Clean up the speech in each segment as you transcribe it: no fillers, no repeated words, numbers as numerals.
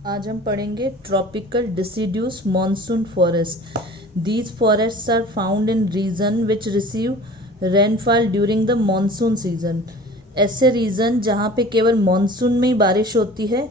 आज हम पढ़ेंगे tropical deciduous monsoon forest. These forests are found in region which receive rainfall during the monsoon season. ऐसे region जहाँ पे केवल मॉनसून में ही बारिश होती है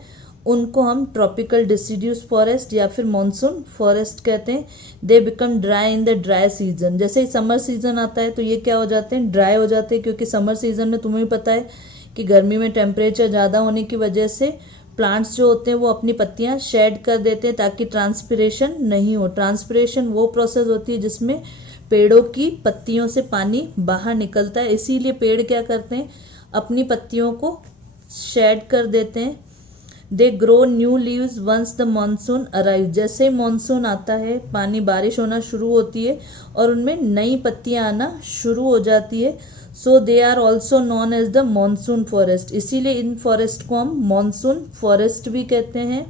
उनको हम ट्रॉपिकल डिसिड्यूस फॉरेस्ट या फिर मॉनसून फॉरेस्ट कहते हैं। They become dry in the dry season. जैसे ही समर सीजन आता है तो ये क्या हो जाते हैं, ड्राई हो जाते हैं, क्योंकि समर सीजन में तुम्हें भी पता है कि गर्मी में टेम्परेचर ज़्यादा होने की वजह से प्लांट्स जो होते हैं वो अपनी पत्तियां शेड कर देते हैं ताकि ट्रांसपिरेशन नहीं हो। ट्रांसपिरेशन वो प्रोसेस होती है जिसमें पेड़ों की पत्तियों से पानी बाहर निकलता है, इसीलिए पेड़ क्या करते हैं, अपनी पत्तियों को शेड कर देते हैं। They grow new leaves once the monsoon arrive. जैसे मानसून आता है पानी बारिश होना शुरू होती है और उनमें नई पत्तियां आना शुरू हो जाती है। So they are also known as the monsoon forest. इसीलिए इन फॉरेस्ट को हम मानसून फॉरेस्ट भी कहते हैं।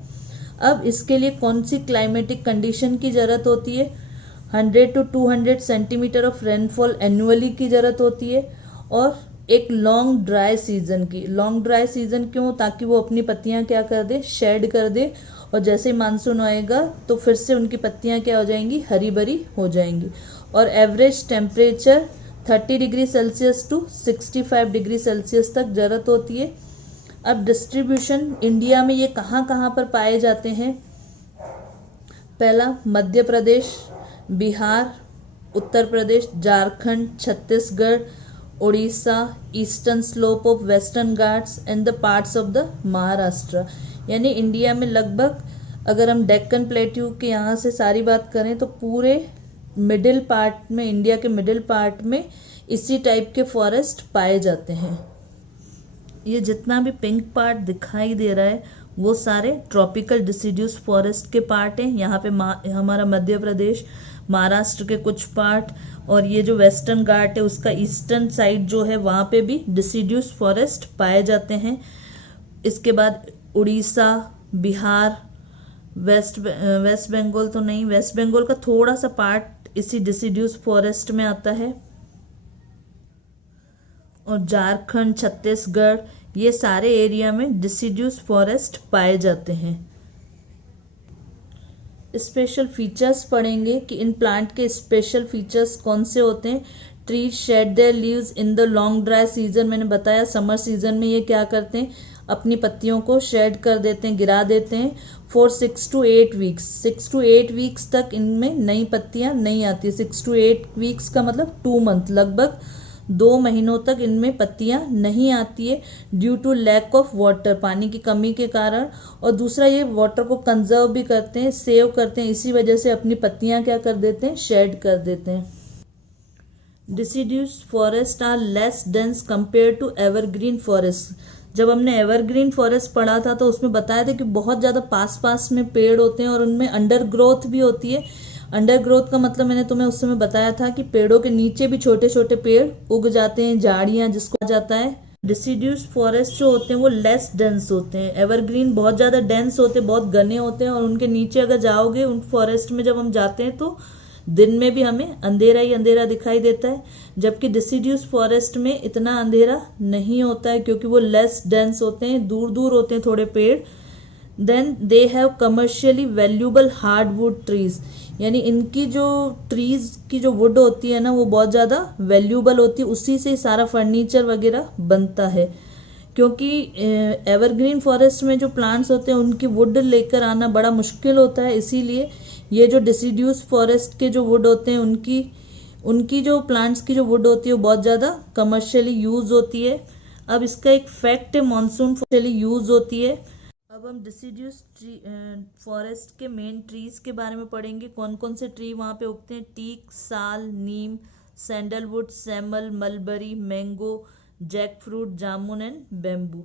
अब इसके लिए कौन सी क्लाइमेटिक कंडीशन की ज़रूरत होती है, 100 to 200 centimetre of rainfall annually की ज़रूरत होती है, और एक लॉन्ग ड्राई सीजन की। लॉन्ग ड्राई सीजन क्यों, ताकि वो अपनी पत्तियां क्या कर दे, शेड कर दे, और जैसे ही मानसून आएगा तो फिर से उनकी पत्तियां क्या हो जाएंगी, हरी भरी हो जाएंगी। और average temperature 30 degree Celsius to 65 degree Celsius तक ज़रूरत होती है। अब डिस्ट्रीब्यूशन इंडिया में ये कहाँ कहाँ पर पाए जाते हैं। पहला Madhya Pradesh, Bihar, Uttar Pradesh, Jharkhand, Chhattisgarh, Orissa, eastern slope of western Ghats and the parts of the Maharashtra. यानी इंडिया में लगभग, अगर हम डेक्कन प्लेट्यू के यहाँ से सारी बात करें तो पूरे मिडिल पार्ट में, इंडिया के मिडिल पार्ट में इसी टाइप के फॉरेस्ट पाए जाते हैं। ये जितना भी पिंक पार्ट दिखाई दे रहा है वो सारे ट्रॉपिकल डिसिड्यूस फॉरेस्ट के पार्ट हैं। यहाँ पे हमारा मध्य प्रदेश, महाराष्ट्र के कुछ पार्ट, और ये जो वेस्टर्न घाट है उसका ईस्टर्न साइड जो है वहाँ पे भी डिसिड्यूस फॉरेस्ट पाए जाते हैं। इसके बाद उड़ीसा, बिहार, वेस्ट बंगाल तो नहीं, वेस्ट बंगाल का थोड़ा सा पार्ट इसी डिसिड्यूस फॉरेस्ट में आता है, और झारखंड, छत्तीसगढ़, ये सारे एरिया में डिसिड्यूस फॉरेस्ट पाए जाते हैं। स्पेशल फीचर्स पढ़ेंगे कि इन प्लांट के स्पेशल फीचर्स कौन से होते हैं। Tree shade there leaves in the long dry season. मैंने बताया समर सीजन में ये क्या करते हैं, अपनी पत्तियों को शेड कर देते हैं, गिरा देते हैं। For 6 to 8 weeks, 6 to 8 weeks तक इनमें नई पत्तियां नहीं आती। 6 to 8 वीक्स का मतलब 2 मंथ, लगभग 2 महीनों तक इनमें पत्तियां नहीं आती है, due to lack of water, पानी की कमी के कारण। और दूसरा, ये वाटर को कंजर्व भी करते हैं, सेव करते हैं, इसी वजह से अपनी पत्तियां क्या कर देते हैं, शेड कर देते हैं। Deciduous forest are less dense compare to evergreen forest. जब हमने एवरग्रीन फॉरेस्ट पढ़ा था तो उसमें बताया था कि बहुत ज़्यादा पास पास में पेड़ होते हैं और उनमें अंडर ग्रोथ भी होती है। अंडर ग्रोथ का मतलब मैंने तुम्हें उस समय बताया था कि पेड़ों के नीचे भी छोटे छोटे पेड़ उग जाते हैं, झाड़ियाँ जिसको कहा जाता है। डिसिड्यूस फॉरेस्ट जो होते हैं वो लेस डेंस होते हैं। एवरग्रीन बहुत ज़्यादा डेंस होते हैं, बहुत घने होते हैं, और उनके नीचे अगर जाओगे उन फॉरेस्ट में, जब हम जाते हैं तो दिन में भी हमें अंधेरा ही अंधेरा दिखाई देता है, जबकि डिसिड्यूस फॉरेस्ट में इतना अंधेरा नहीं होता है क्योंकि वो लेस डेंस होते हैं, दूर दूर होते हैं थोड़े पेड़। Then they have commercially valuable hardwood trees. यानी इनकी जो ट्रीज की जो वुड होती है ना वो बहुत ज़्यादा वैल्यूबल होती है, उसी से सारा फर्नीचर वगैरह बनता है। क्योंकि एवरग्रीन फॉरेस्ट में जो प्लांट्स होते हैं उनकी वुड लेकर आना बड़ा मुश्किल होता है, इसीलिए ये जो डिसिड्यूस फॉरेस्ट के जो वुड होते हैं उनकी जो प्लांट्स की जो वुड होती है वो बहुत ज़्यादा कमर्शियली यूज़ होती है। अब इसका एक फैक्ट है, मानसून फॉरेस्ट यूज़ होती है। अब हम डिसिड्यूस फॉरेस्ट के मेन ट्रीज के बारे में पढ़ेंगे, कौन कौन से ट्री वहाँ पे उगते हैं। Teak, sal, neem, sandalwood, semal, mulberry, mango, jackfruit, jamun and bamboo.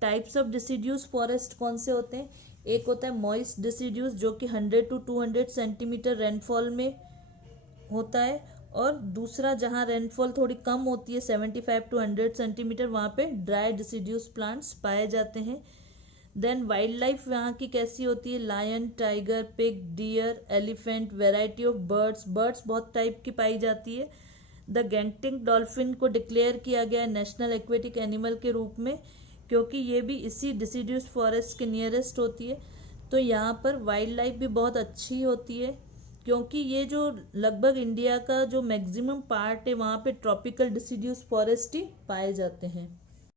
Types of deciduous forest कौन से होते हैं, एक होता है मॉइस्ट डिसिड्यूस जो कि 100 to 200 सेंटीमीटर रेनफॉल में होता है, और दूसरा जहाँ रेनफॉल थोड़ी कम होती है 75 to 100 सेंटीमीटर, वहाँ पे ड्राई डिसिड्यूस प्लांट्स पाए जाते हैं। देन वाइल्ड लाइफ यहाँ की कैसी होती है, lion, tiger, pig, deer, elephant, variety of birds, birds बहुत टाइप की पाई जाती है। द गेंटिक डॉल्फिन को डिक्लेयर किया गया है नेशनल एक्वेटिक एनिमल के रूप में, क्योंकि ये भी इसी डिसिड्यूस फॉरेस्ट के नियरेस्ट होती है। तो यहाँ पर वाइल्ड लाइफ भी बहुत अच्छी होती है, क्योंकि ये जो लगभग इंडिया का जो मैक्सिमम पार्ट है वहाँ पे ट्रॉपिकल डिसीड्यूस फॉरेस्ट ही पाए जाते हैं।